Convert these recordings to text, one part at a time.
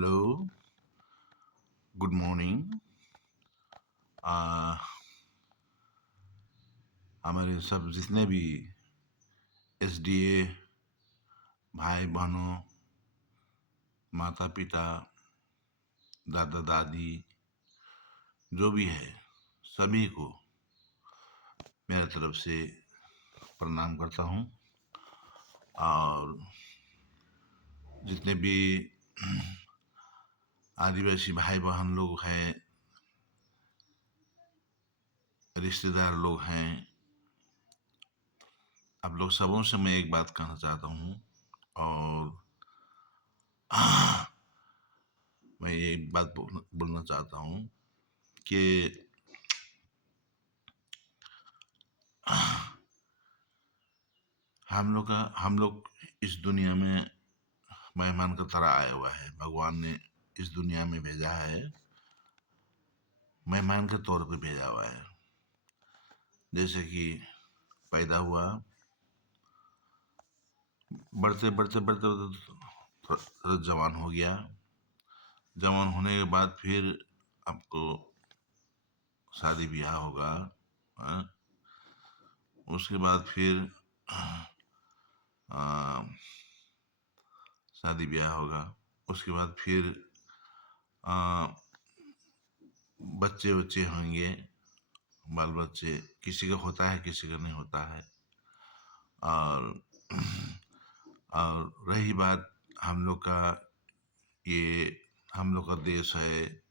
Hello, good morning. हमारे सब जितने भी एसडीए भाई बहनों, माता पिता, दादा दादी, जो भी है, सभी को मेरे तरफ से प्रणाम करता हूँ। और जितने भी आदिवासी भाई बहन लोग हैं, रिश्तेदार लोग हैं, आप लोग सबों से मैं एक बात कहना चाहता हूँ। और मैं ये बात बोलना चाहता हूँ कि हम लोग इस दुनिया में मेहमान की तरह आया हुआ है। भगवान ने इस दुनिया में भेजा है, मेहमान के तौर पे भेजा हुआ है। जैसे कि पैदा हुआ, बढ़ते बढ़ते बढ़ते थोड़ा जवान हो गया। जवान होने के बाद फिर आपको शादी ब्याह होगा, हाँ? उसके बाद फिर आ, शादी ब्याह होगा। उसके बाद फिर आ, बच्चे बच्चे होंगे, बाल बच्चे। किसी का होता है, किसी का नहीं होता है। और और रही बात हम लोग का, ये हम लोग का देश है,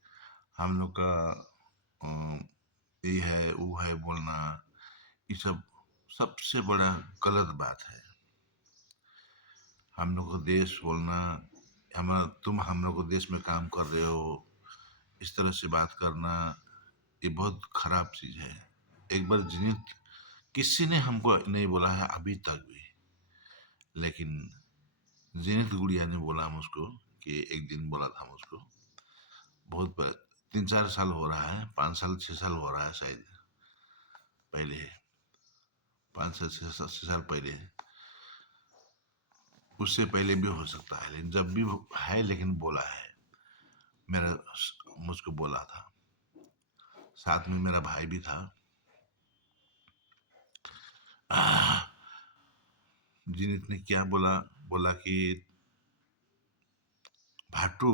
हम लोग का ये है वो है बोलना, ये सब सबसे बड़ा गलत बात है। हम लोग का देश बोलना, हमारा तुम हम लोग के देश में काम कर रहे हो, इस तरह से बात करना, ये बहुत खराब चीज़ है। एक बार जीनित किसी ने हमको नहीं बोला है अभी तक भी, लेकिन जीनित गुड़िया ने बोला मुझको, कि एक दिन बोला था मुझको। बहुत 3-4 साल हो रहा है, 5 साल 6 साल हो रहा है शायद, पहले 5 से 6 साल पहले। उससे पहले भी हो सकता है, लेकिन जब भी है, लेकिन बोला है, मेरा मुझको बोला था। साथ में मेरा भाई भी था। जीनित ने क्या बोला, बोला कि भाटू,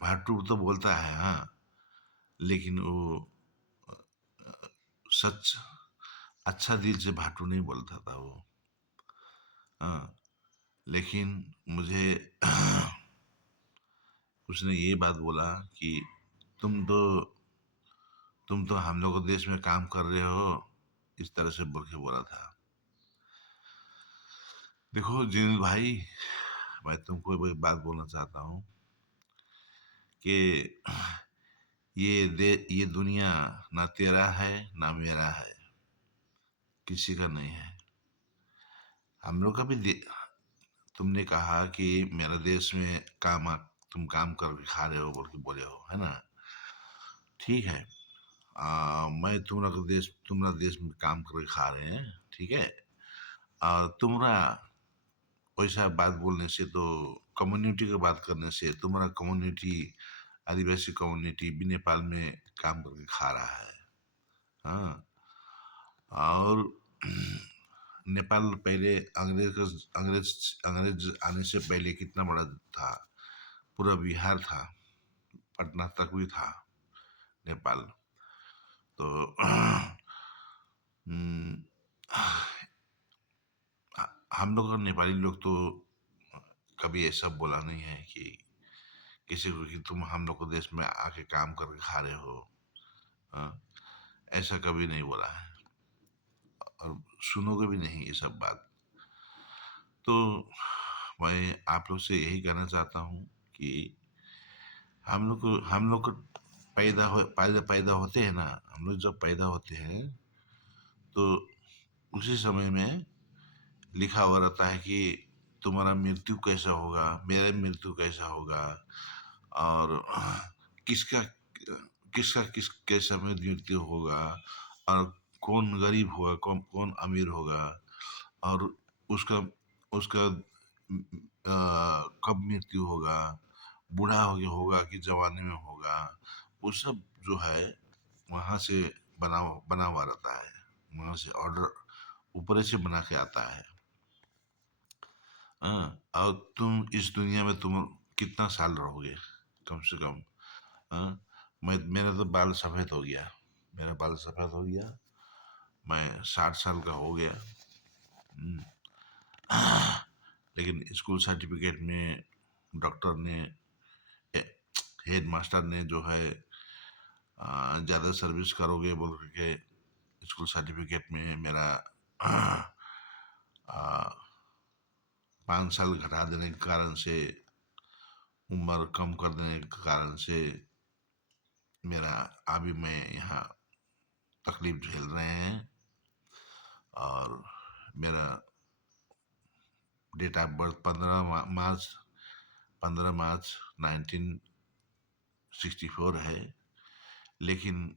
भाटू तो बोलता है, हाँ, लेकिन वो सच अच्छा दिल से भाटू नहीं बोलता था वो, हाँ। लेकिन मुझे उसने ये बात बोला कि तुम तो तुम तो हम लोग देश में काम कर रहे हो, इस तरह से बोल के बोला था। देखो जिन भाई, मैं तुमको एक बात बोलना चाहता हूँ कि ये दुनिया ना तेरा है ना मेरा है, किसी का नहीं है। हम लोग का भी तुमने कहा कि मेरा देश में तुम काम करके खा रहे हो बोल के बोले हो, है ना? ठीक है। मैं तुम्हारा देश में काम करके खा रहे हैं, ठीक है। तुम्हारा वैसा बात बोलने से, तो कम्युनिटी की बात करने से, तुम्हारा कम्युनिटी, आदिवासी कम्युनिटी भी नेपाल में काम करके खा रहा है, हाँ। और नेपाल पहले अंग्रेज आने से पहले कितना बड़ा था, पूरा बिहार था, पटना तक भी था नेपाल। तो हम्म, हम लोग नेपाली लोग तो कभी ऐसा बोला नहीं है कि किसी को कि तुम हम लोग के देश में आके काम करके खा रहे हो, हाँ? ऐसा कभी नहीं बोला है, और सुनोगे भी नहीं ये सब बात। तो मैं आप लोग से यही कहना चाहता हूँ कि हम लोग को पैदा होते हैं ना, हम लोग जब पैदा होते हैं तो उसी समय में लिखा हुआ रहता है कि तुम्हारा मृत्यु कैसा होगा, मेरा मृत्यु कैसा होगा, और किसका किसका किस कैसा में मृत्यु होगा, और कौन गरीब होगा, कौन कौन अमीर होगा, और उसका उसका कब मृत्यु होगा, बूढ़ा हो गया होगा कि जवानी में होगा, वो सब जो है वहाँ से बना हुआ रहता है, वहाँ से ऑर्डर ऊपर से बना के आता है। हाँ, और तुम इस दुनिया में तुम कितना साल रहोगे, कम से कम। हाँ, मेरा तो बाल सफ़ेद हो गया, मेरा बाल सफ़ेद हो गया, मैं 60 साल का हो गया। हम्म, लेकिन स्कूल सर्टिफिकेट में डॉक्टर ने, हेड मास्टर ने जो है ज़्यादा सर्विस करोगे बोल के स्कूल सर्टिफिकेट में मेरा 5 साल घटा देने के कारण से, उम्र कम कर देने के कारण से मेरा अभी मैं यहाँ तकलीफ झेल रहे हैं। और मेरा डेट ऑफ बर्थ 15 मार्च 1964 है। लेकिन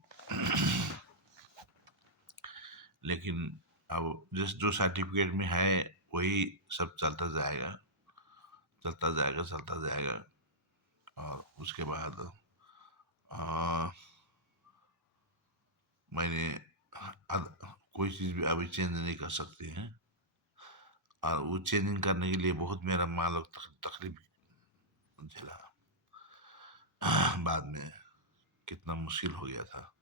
लेकिन अब जिस जो सर्टिफिकेट में है वही सब चलता जाएगा, चलता जाएगा, चलता जाएगा। और उसके बाद मैंने कोई चीज़ भी अभी चेंज नहीं कर सकते हैं। और वो चेंजिंग करने के लिए बहुत मेरा माँ लोग तकलीफ झेला। बाद में कितना मुश्किल हो गया था।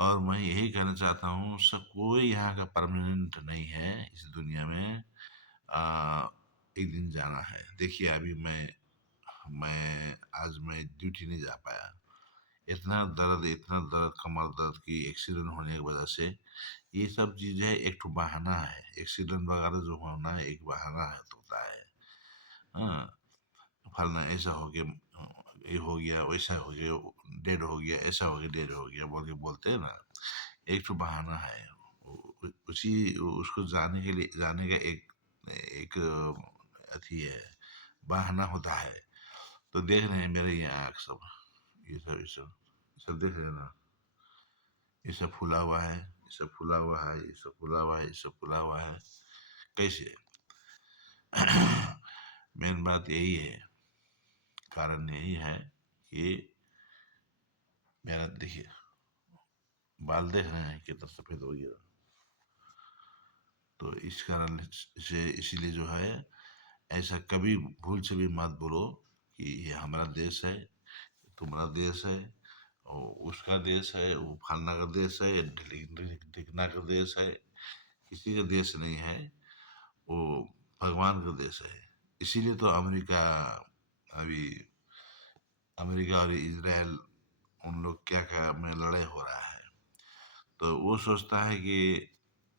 और मैं यही कहना चाहता हूँ, सब कोई यहाँ का परमानेंट नहीं है इस दुनिया में। आ, एक दिन जाना है। देखिए अभी मैं आज मैं ड्यूटी नहीं जा पाया, इतना दर्द, कमर दर्द की एक्सीडेंट होने की वजह से। ये सब चीज़ें एक तो बहाना है, एक्सीडेंट वगैरह जो होना एक बहाना है, होता है। हाँ, फलना ऐसा हो गया, ये हो गया, वैसा हो गया, डेड हो गया, ऐसा हो गया, डेड हो गया बोल के बोलते हैं ना, एक तो बहाना है। उसी उसको जाने के लिए, जाने का एक एक अथी है, बहाना होता है। तो देख रहे हैं मेरे ये आँख सब, ये सब देख रहे हैं ना, ये सब फूला हुआ है, ये सब फूला हुआ है, ये सब फूला हुआ है, ये सब फूला हुआ है। कैसे? मेन बात यही है, कारण यही है कि मेरा देखिए बाल देख रहे हैं कितना सफ़ेद हो गया। तो इस कारण से इसीलिए जो है, ऐसा कभी भूल से भी मत बोलो कि ये हमारा देश है, तुम्हारा देश है, और उसका देश है, वो फलना का देश है, ढिकना का देश है। किसी का देश नहीं है, वो भगवान का देश है। इसीलिए तो अमेरिका अभी, अमेरिका और इजराइल, उन लोग क्या क्या में लड़ाई हो रहा है। तो वो सोचता है कि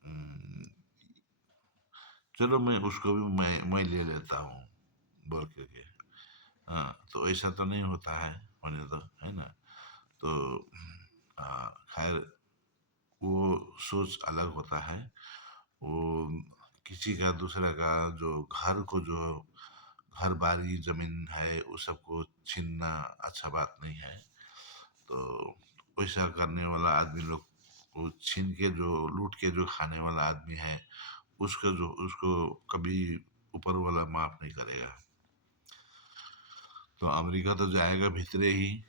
"हम्म, चलो मैं उसको भी मैं ले लेता हूँ बोल करके। हाँ, तो ऐसा तो नहीं होता है, होने दो, है ना। तो खैर, वो सोच अलग होता है। वो किसी का, दूसरा का जो घर को, जो घर बारी जमीन है, वो सबको छीनना अच्छा बात नहीं है। तो वैसा करने वाला आदमी लोग, वो छीन के जो लूट के जो खाने वाला आदमी है, उसको कभी ऊपर वाला माफ नहीं करेगा। तो अमेरिका तो जाएगा भीतरे ही,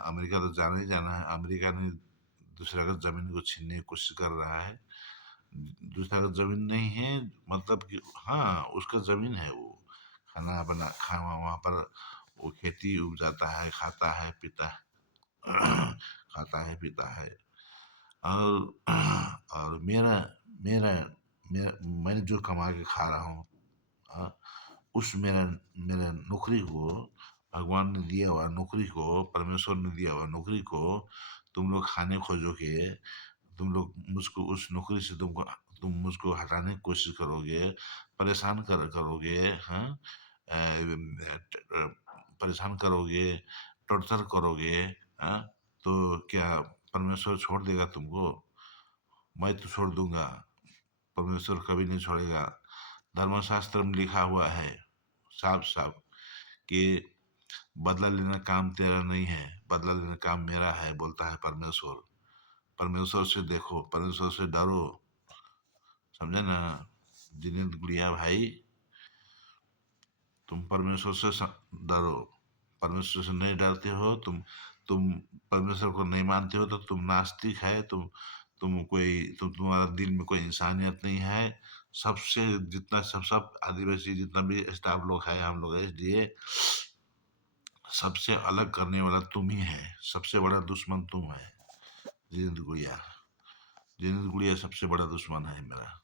अमेरिका तो जाना ही जाना है। अमेरिका ने दूसरा का जमीन को छीनने की कोशिश कर रहा है। दूसरा का जमीन नहीं है, मतलब कि हाँ उसका जमीन है, वो खाना बना खा वहाँ पर वो खेती उपजाता है, खाता है, पीता है। खाता है, पीता है। और और मेरा मेरा मेरा मैं जो कमा के खा रहा हूँ, हाँ, उस मेरा मेरा नौकरी को, भगवान ने दिया हुआ नौकरी को, परमेश्वर ने दिया हुआ नौकरी को तुम लोग खाने खोजोगे। तुम लोग मुझको उस नौकरी से तुम मुझको हटाने की कोशिश करोगे, परेशान करोगे। हाँ, परेशान करोगे, टॉर्चर करोगे। हाँ, तो क्या परमेश्वर छोड़ देगा तुमको? मैं तो छोड़ दूंगा, परमेश्वर कभी नहीं छोड़ेगा। धर्मशास्त्र में लिखा हुआ है साफ साफ कि बदला लेना काम तेरा नहीं है, बदला लेना काम मेरा है, बोलता है परमेश्वर। परमेश्वर से देखो, परमेश्वर से डरो, समझे ना। जिन्हें गुड़िया भाई, तुम परमेश्वर से डरो, परमेश्वर से नहीं डरते हो, तुम परमेश्वर को नहीं मानते हो, तो तुम नास्तिक है, तुम्हारा दिल में कोई इंसानियत नहीं है। सबसे जितना सब सब आदिवासी जितना भी स्टाफ लोग है, हम लोग एसडीए, सबसे अलग करने वाला तुम ही है। सबसे बड़ा दुश्मन तुम है, जिनेंद्र गुड़िया। जिनेंद्र गुड़िया सबसे बड़ा दुश्मन है मेरा।